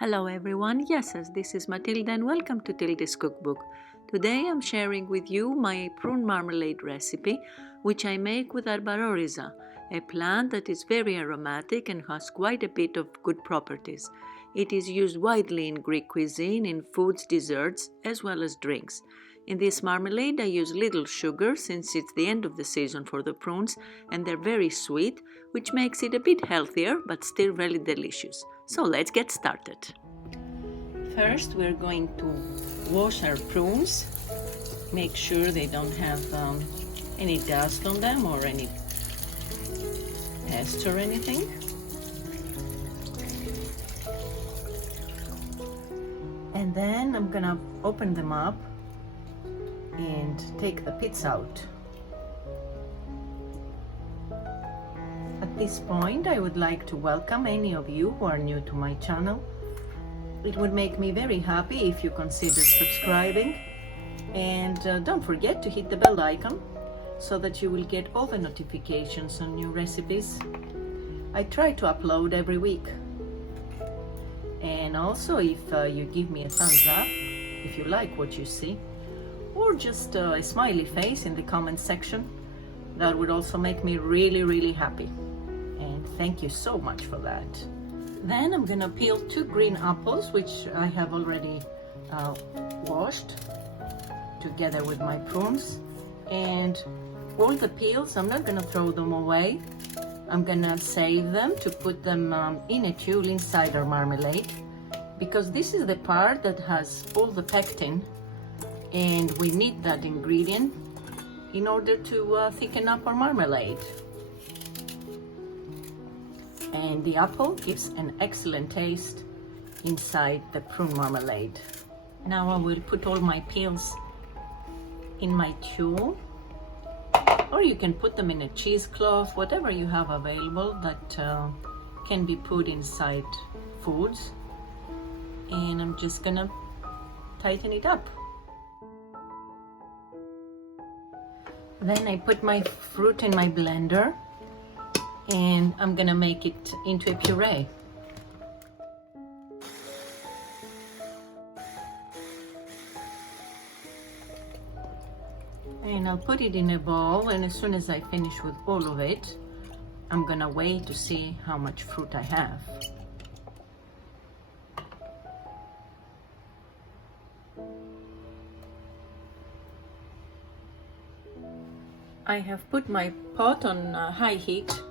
Hello everyone, yes, this is Matilda and welcome to Tilda's Cookbook. Today I'm sharing with you my prune marmalade recipe, which I make with Arbaroriza, a plant that is very aromatic and has quite a bit of good properties. It is used widely in Greek cuisine, in foods, desserts, as well as drinks. In this marmalade I use little sugar since it's the end of the season for the prunes and they're very sweet, which makes it a bit healthier but still very delicious. So let's get started. First we're going to wash our prunes, make sure they don't have any dust on them or any pests or anything. And then I'm gonna open them up and take the pits out. At this point I would like to welcome any of you who are new to my channel. It would make me very happy if you consider subscribing, and don't forget to hit the bell icon so that you will get all the notifications on new recipes. I try to upload every week. And also if you give me a thumbs up if you like what you see, or just a smiley face in the comment section, that would also make me really happy, and thank you so much for that. Then I'm gonna peel 2 green apples, which I have already washed together with my prunes, and all the peels I'm not gonna throw them away. I'm gonna save them to put them in a tube inside our marmalade, because this is the part that has all the pectin, and we need that ingredient in order to thicken up our marmalade. And the apple gives an excellent taste inside the prune marmalade. Now I will put all my peels in my tube, or you can put them in a cheesecloth, whatever you have available that can be put inside foods. And I'm just gonna tighten it up. Then I put my fruit in my blender and I'm gonna make it into a puree. And I'll put it in a bowl, and as soon as I finish with all of it, I'm gonna weigh to see how much fruit I have. I have put my pot on high heat,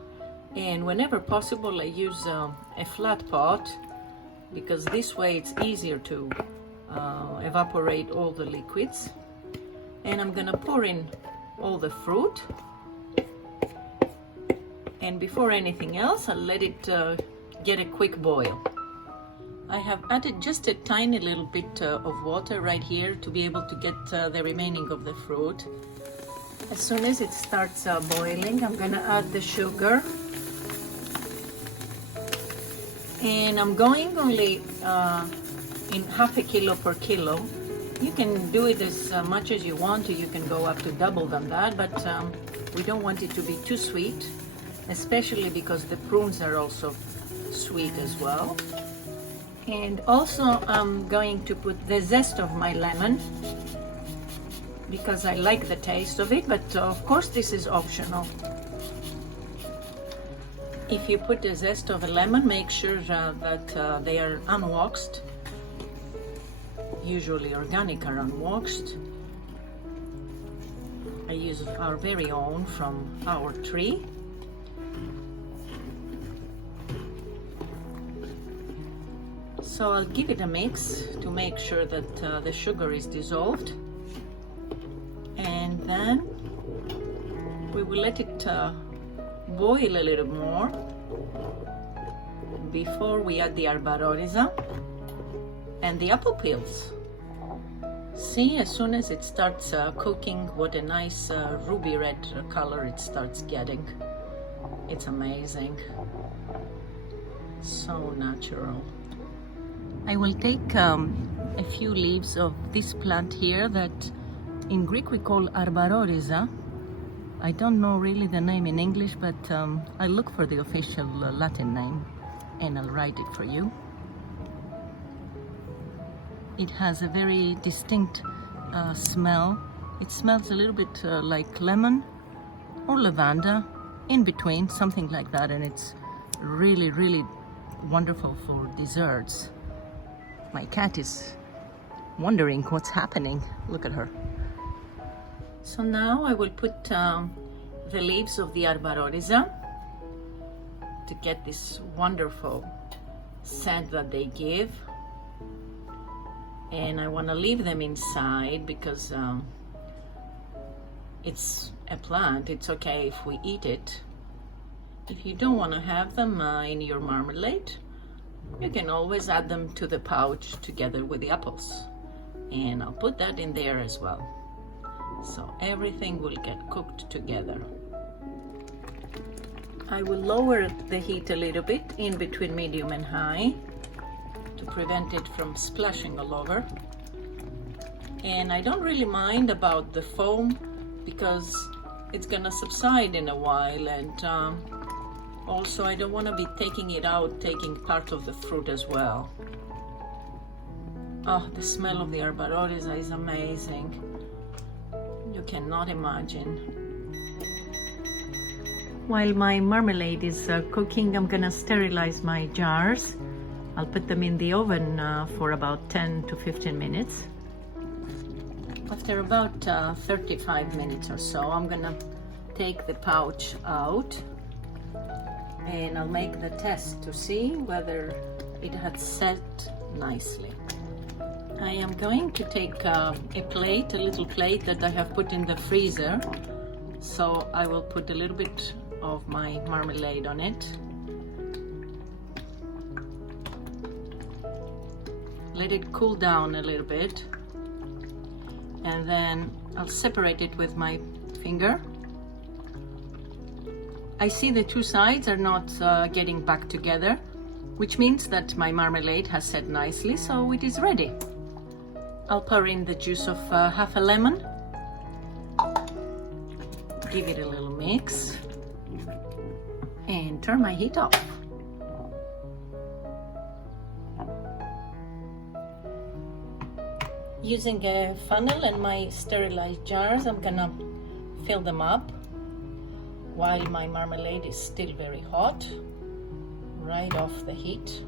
and whenever possible I use a flat pot, because this way it's easier to evaporate all the liquids. And I'm gonna pour in all the fruit, and before anything else I'll let it get a quick boil. I have added just a tiny little bit of water right here to be able to get the remaining of the fruit. As soon as it starts boiling, I'm gonna add the sugar, and I'm going only in half a kilo per kilo. You can do it as much as you want, or you can go up to double than that, but we don't want it to be too sweet, especially because the prunes are also sweet as well. And also I'm going to put the zest of my lemon, because I like the taste of it, but of course this is optional. If you put the zest of a lemon, make sure that they are unwaxed. Usually organic are unwaxed. I use our very own from our tree. So I'll give it a mix to make sure that the sugar is dissolved. And then we will let it boil a little more before we add the Arbaroriza and the apple peels. See, as soon as it starts cooking, what a nice ruby red color it starts getting. It's amazing. So natural. I will take a few leaves of this plant here that in Greek we call Arbaroriza. I don't know really the name in English, but I'll look for the official Latin name and I'll write it for you. It has a very distinct smell. It smells a little bit like lemon or lavender, in between, something like that, and it's really, really wonderful for desserts. My cat is wondering what's happening. Look at her. So now I will put the leaves of the Arbaroriza to get this wonderful scent that they give. And I want to leave them inside because it's a plant. It's okay if we eat it. If you don't want to have them in your marmalade, you can always add them to the pouch together with the apples. And I'll put that in there as well. So everything will get cooked together. I will lower the heat a little bit in between medium and high to prevent it from splashing all over. And I don't really mind about the foam because it's gonna subside in a while, and also I don't want to be taking it out, taking part of the fruit as well. Oh, the smell of the Arbaroriza is amazing. You cannot imagine. While my marmalade is cooking, I'm gonna sterilize my jars. I'll put them in the oven for about 10 to 15 minutes. After about 35 minutes or so, I'm gonna take the pouch out and I'll make the test to see whether it had set nicely. I am going to take a little plate that I have put in the freezer. So I will put a little bit of my marmalade on it. Let it cool down a little bit. And then I'll separate it with my finger. I see the two sides are not getting back together, which means that my marmalade has set nicely, so it is ready. I'll pour in the juice of half a lemon. Give it a little mix and turn my heat off. Using a funnel and my sterilized jars, I'm gonna fill them up while my marmalade is still very hot, right off the heat.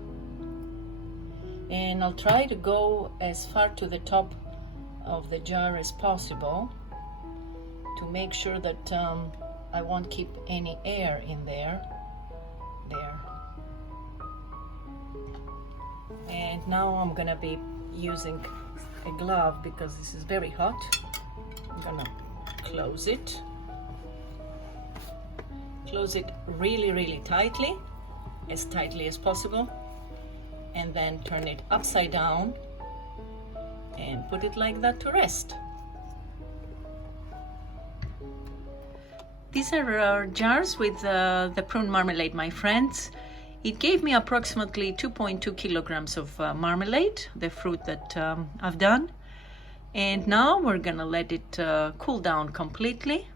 And I'll try to go as far to the top of the jar as possible to make sure that I won't keep any air in there. There. And now I'm gonna be using a glove because this is very hot. I'm gonna close it. Close it really, really tightly as possible, and then turn it upside down and put it like that to rest. These are our jars with the prune marmalade, my friends. It gave me approximately 2.2 kilograms of marmalade, the fruit that I've done. And now we're gonna let it cool down completely,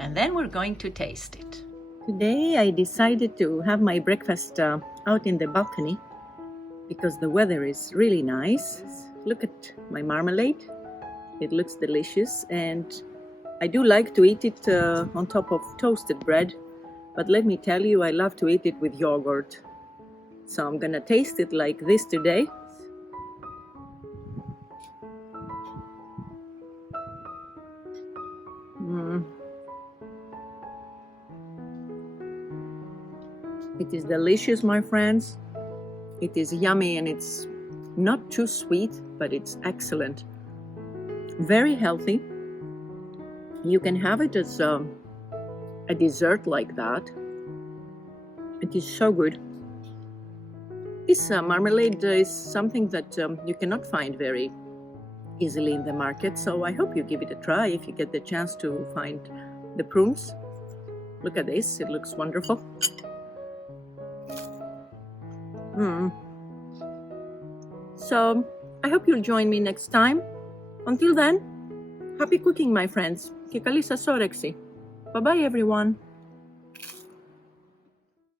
and then we're going to taste it. Today I decided to have my breakfast out in the balcony because the weather is really nice. Look at my marmalade. It looks delicious, and I do like to eat it on top of toasted bread, but let me tell you, I love to eat it with yogurt. So I'm gonna taste it like this today. It is delicious, my friends. It is yummy and it's not too sweet, but it's excellent. Very healthy. You can have it as a dessert like that. It is so good. This marmalade is something that you cannot find very easily in the market, so I hope you give it a try if you get the chance to find the prunes. Look at this, it looks wonderful. So I hope you'll join me next time. Until then, happy cooking, my friends. Και καλή σας όρεξη. Bye bye everyone.